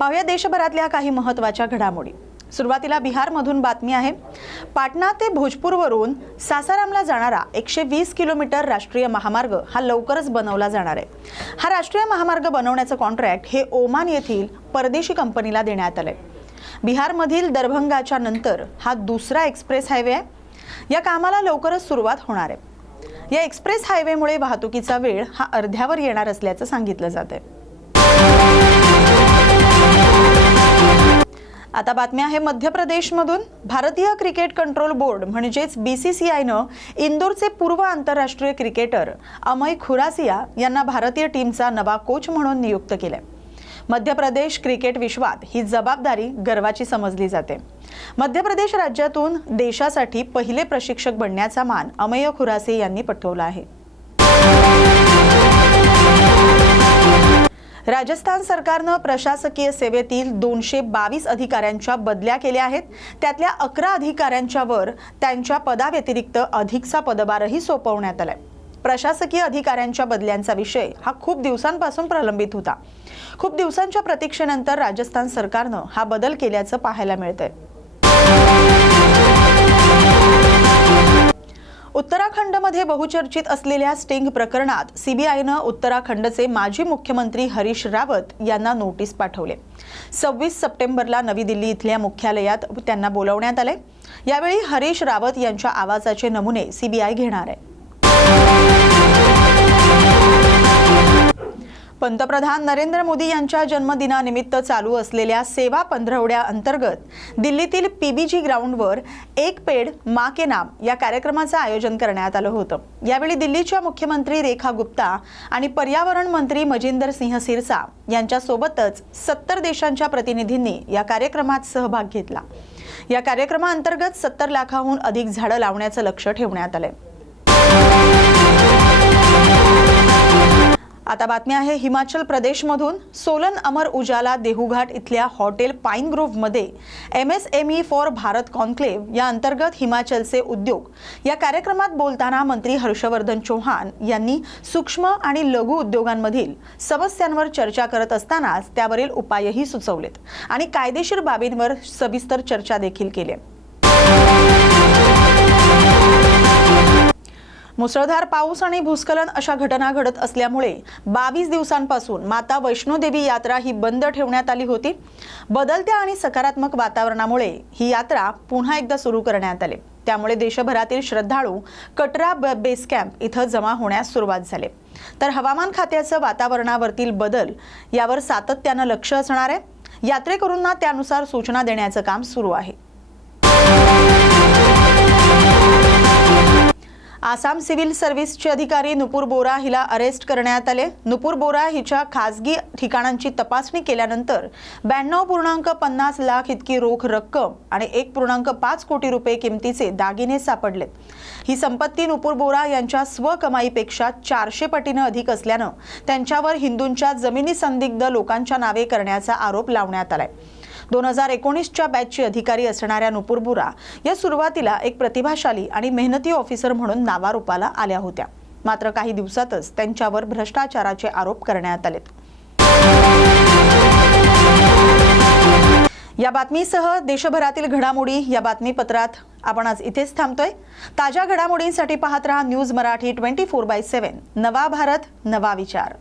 पाहूया देशभरातल्या काही महत्त्वाच्या घडामोडी. सुरुवातीला बिहारमधून बातमी आहे. पाटणा ते भोजपूरवरून सासारामला जाणारा एकशे वीस किलोमीटर राष्ट्रीय महामार्ग हा लवकरच बनवला जाणार आहे. हा राष्ट्रीय महामार्ग बनवण्याचं कॉन्ट्रॅक्ट हे ओमान येथील परदेशी कंपनीला देण्यात आलं आहे बिहारमधील दरभंगाच्या नंतर हा दुसरा एक्सप्रेस हायवे आहे. या कामाला लवकरच सुरुवात होणार आहे. या एक्सप्रेस हायवेमुळे वाहतुकीचा वेळ हा अर्ध्यावर येणार असल्याचं सांगितलं जात आहे आता बातमी आहे मध्य प्रदेशमधून भारतीय क्रिकेट कंट्रोल बोर्ड म्हणजेच बी सी सी आयनं इंदोरचे पूर्व आंतरराष्ट्रीय क्रिकेटर अमय खुरासिया यांना भारतीय टीमचा नवा कोच म्हणून नियुक्त केलाय. मध्य प्रदेश क्रिकेट विश्वात ही जबाबदारी गर्वाची समजली जाते. मध्य प्रदेश राज्यातून देशासाठी पहिले प्रशिक्षक बनण्याचा मान अमय खुरासे यांनी पटवला आहे. राजस्थान सरकारनं प्रशासकीय सेवेतील दोनशे बावीस अधिकाऱ्यांच्या बदल्या केल्या आहेत. त्यातल्या अकरा अधिकाऱ्यांच्यावर त्यांच्या पदाव्यतिरिक्त अधिकचा पदभारही सोपवण्यात आलाय. प्रशासकीय अधिकाऱ्यांच्या बदल्यांचा विषय हा खूप दिवसांपासून प्रलंबित होता. खूप दिवसांच्या प्रतीक्षेनंतर राजस्थान सरकारनं हा बदल केल्याचं पाहायला मिळतंय. उत्तराखंडमध्ये बहुचर्चित असलेल्या स्टिंग प्रकरणात सीबीआयनं उत्तराखंडचे माजी मुख्यमंत्री हरीश रावत यांना नोटीस पाठवले. सव्वीस सप्टेंबरला नवी दिल्ली इथल्या मुख्यालयात त्यांना बोलवण्यात आले यावेळी हरीश रावत यांच्या आवाजाचे नमुने सीबीआय घेणार आहे. पंतप्रधान नरेंद्र मोदी यांच्या जन्मदिनानिमित्त चालू असलेल्या सेवा पंधरवड्या अंतर्गत दिल्लीतील पीबीजी ग्राउंडवर एक पेड मा के नाम या कार्यक्रमाचं आयोजन करण्यात आलं होतं. यावेळी दिल्लीच्या मुख्यमंत्री रेखा गुप्ता आणि पर्यावरण मंत्री मजिंदर सिंह सिरसा यांच्यासोबतच सत्तर देशांच्या प्रतिनिधींनी या कार्यक्रमात सहभाग घेतला. या कार्यक्रमाअंतर्गत सत्तर लाखाहून अधिक झाडं लावण्याचं लक्ष ठेवण्यात आलंय. आता बातमी आहे हिमाचल प्रदेशमधून सोलन अमर उजाला देहूघाट इथल्या hotel pine ग्रोव्हमध्ये M S M E for Bharat conclave या अंतर्गत हिमाचलचे उद्योग. या कार्यक्रमात बोलताना मंत्री हर्षवर्धन चौहान यांनी सूक्ष्म आणि लघु उद्योगांमधील समस्यांवर चर्चा करत असतानाच त्यावरील उपायही सुचवलेत आणि कायदेशीर बाबींवर सविस्तर चर्चा देखील केली मुसळधार पाऊस आणि भूस्खलन अशा घटना घडत असल्यामुळे बावीस दिवसांपासून माता वैष्णोदेवी यात्रा ही बंद ठेवण्यात आली होती. बदलत्या आणि सकारात्मक वातावरणामुळे ही यात्रा पुन्हा एकदा सुरू करण्यात आली. त्यामुळे देशभरातील श्रद्धाळू कटरा ब- बेस कॅम्प इथं जमा होण्यास सुरुवात झाली. तर हवामान खात्याचं वातावरणावरतील बदल यावर सातत्यानं लक्ष असणार आहे. यात्रेकरूंना त्यानुसार सूचना देण्याचं काम सुरू आहे. आसाम सिव्हिल सर्व्हिसचे अधिकारी नुपूर बोरा हिला अरेस्ट करण्यात आले. नुपूर बोरा हिच्या खासगी ठिकाणांची तपासणी केल्यानंतर ब्याण्णव पूर्णांक पन्नास लाख इतकी रोख रक्कम आणि एक पूर्णांक पाच कोटी रुपये किमतीचे दागिने सापडलेत. ही संपत्ती नुपूर बोरा यांच्या स्वकमाईपेक्षा चारशे पटीनं अधिक असल्यानं त्यांच्यावर हिंदूंच्या जमिनी संदिग्ध लोकांच्या नावे करण्याचा आरोप लावण्यात आलाय. दोन हजार एकोणीसच्या बॅचची अधिकारी असणाऱ्या नुपूर बुरा या सुरुवातीला एक प्रतिभाशाली आणि मेहनती ऑफिसर म्हणून नावारूपाला आल्या होत्या. मात्र काही दिवसातच त्यांच्यावर भ्रष्टाचाराचे आरोप करण्यात आलेत. या बातमीसह देशभरातील घडामोडी या बातमीपत्रात आपण आज इथेच थांबतोय. ताज्या घडामोडींसाठी पाहत रहा news Marathi twenty four by seven. नवा भारत नवा विचार.